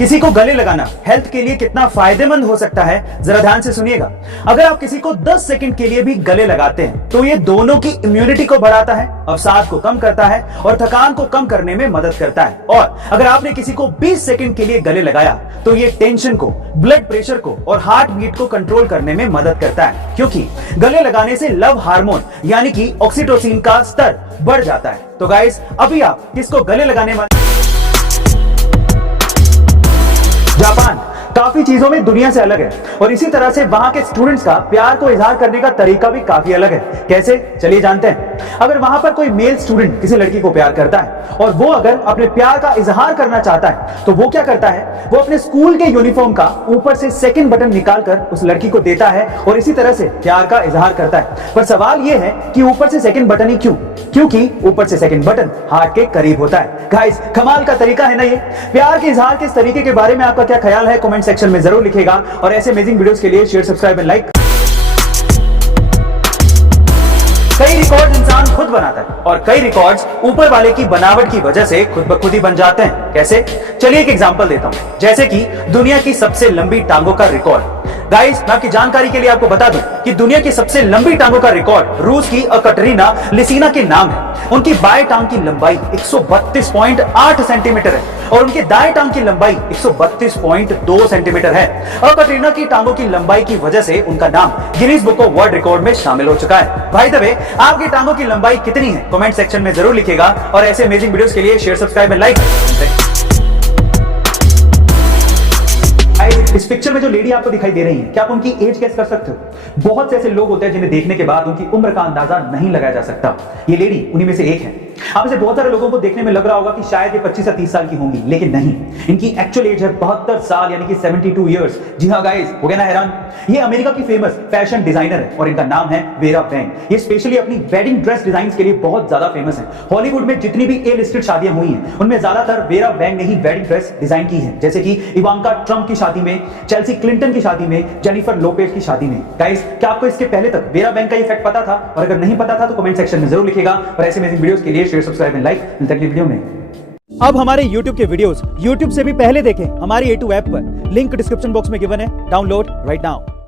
किसी को गले लगाना हेल्थ के लिए कितना फायदेमंद हो सकता है, जरा ध्यान से सुनिएगा। अगर आप किसी को 10 सेकंड के लिए भी गले लगाते हैं तो ये दोनों की इम्यूनिटी को बढ़ाता है, अवसाद को कम करता है और थकान को कम करने में मदद करता है। और अगर आपने किसी को 20 सेकंड के लिए गले लगाया तो ये टेंशन को, ब्लड प्रेशर को और हार्ट बीट को कंट्रोल करने में मदद करता है, क्योंकि गले लगाने से लव हार्मोन यानी कि ऑक्सीटोसिन का स्तर बढ़ जाता है। तो गाइस, अभी आप किसको गले लगाने वाले? जापान काफी चीजों में दुनिया से अलग है और इसी तरह से वहां के स्टूडेंट्स का प्यार को इजहार करने का तरीका भी काफी अलग है। कैसे, चलिए जानते हैं। अगर वहां पर कोई मेल स्टूडेंट किसी लड़की को प्यार करता है और वो अगर अपने प्यार का इजहार करना चाहता है तो वो क्या करता है, वो अपने स्कूल के यूनिफॉर्म का ऊपर से सेकंड बटन निकालकर उस लड़की को देता है और इसी तरह से प्यार का इजहार करता है। पर सवाल यह है कि ऊपर से सेकंड बटन ही क्यों? क्योंकि ऊपर से सेकंड बटन हार्ट के करीब होता है। गाइस, कमाल का तरीका है ना ये। प्यार के इजहार के इस तरीके के बारे में आपका क्या ख्याल है, कमेंट सेक्शन में जरूर लिखेगा। और ऐसे अमेजिंग वीडियोस के लिए शेयर, सब्सक्राइब एंड लाइक। कई रिकॉर्ड इंसान खुद बनाता है और कई रिकॉर्ड्स ऊपर वाले की बनावट की वजह से खुद ब खुद ही बन जाते हैं। कैसे, चलिए एक एग्जांपल देता हूं। जैसे कि दुनिया की सबसे लंबी टांगों का रिकॉर्ड। गाइस, मैं आपकी जानकारी के लिए आपको बता दूं कि दुनिया की सबसे लंबी टांगों का रिकॉर्ड रूस की अकटरीना लिसिना के नाम है। उनकी बाएं टांग की लंबाई 132.8 सेंटीमीटर है और उनके दाएं टांग की लंबाई 132.2 सेंटीमीटर है। अकटरीना की टांगों की लंबाई की वजह से उनका नाम Guinness book of world record में शामिल हो चुका है। बाय द वे, आपकी टांगों की लंबाई कितनी है, कमेंट सेक्शन में जरूर लिखेगा। और ऐसे अमेजिंग वीडियोस के लिए शेयर, सब्सक्राइब एंड लाइक। इस पिक्चर में जो लेडी आपको दिखाई दे रही है, क्या आप उनकी एज गेस कर सकते हो? बहुत से ऐसे लोग होते हैं जिन्हें देखने के बाद उनकी उम्र का अंदाजा नहीं लगाया जा सकता। ये लेडी उन्हीं में से एक है। आप इसे बहुत सारे लोगों को देखने में लग रहा होगा कि शायद ये 25 से 30 साल की होंगी, लेकिन नहीं, इनकी एक्चुअल एज है 72 साल यानी कि 72 इयर्स। जी हाँ गाइस, हो गया ना हैरान? ये अमेरिका की फेमस फैशन डिजाइनर है और इनका नाम है वेरा वैंग। ये स्पेशली अपनी वेडिंग ड्रेस डिजाइन्स के लिए बहुत ज्यादा फेमस है। हॉलीवुड में जितनी भी ए लिस्टेड शादियां हुई हैं उनमें ज्यादातर वेरा वैंग ने ही वेडिंग ड्रेस डिजाइन की है, जैसे कि इवांका ट्रंप की शादी में, चेल्सी क्लिंटन की शादी में, जेनिफर लोपेज की शादी में। गाइस, क्या आपको इसके पहले तक वेरा वैंग का ये फैक्ट पता था? और अगर नहीं पता था तो कमेंट सेक्शन में जरूर लिखेगा। और ऐसे अमेजिंग वीडियोस के लिए शेयर, सब्सक्राइब एंड लाइक। मिलते हैं अगली वीडियो में। अब हमारे YouTube के वीडियोस YouTube से भी पहले देखें हमारी A2 ऐप पर। लिंक डिस्क्रिप्शन बॉक्स में गिवन है। Download right now.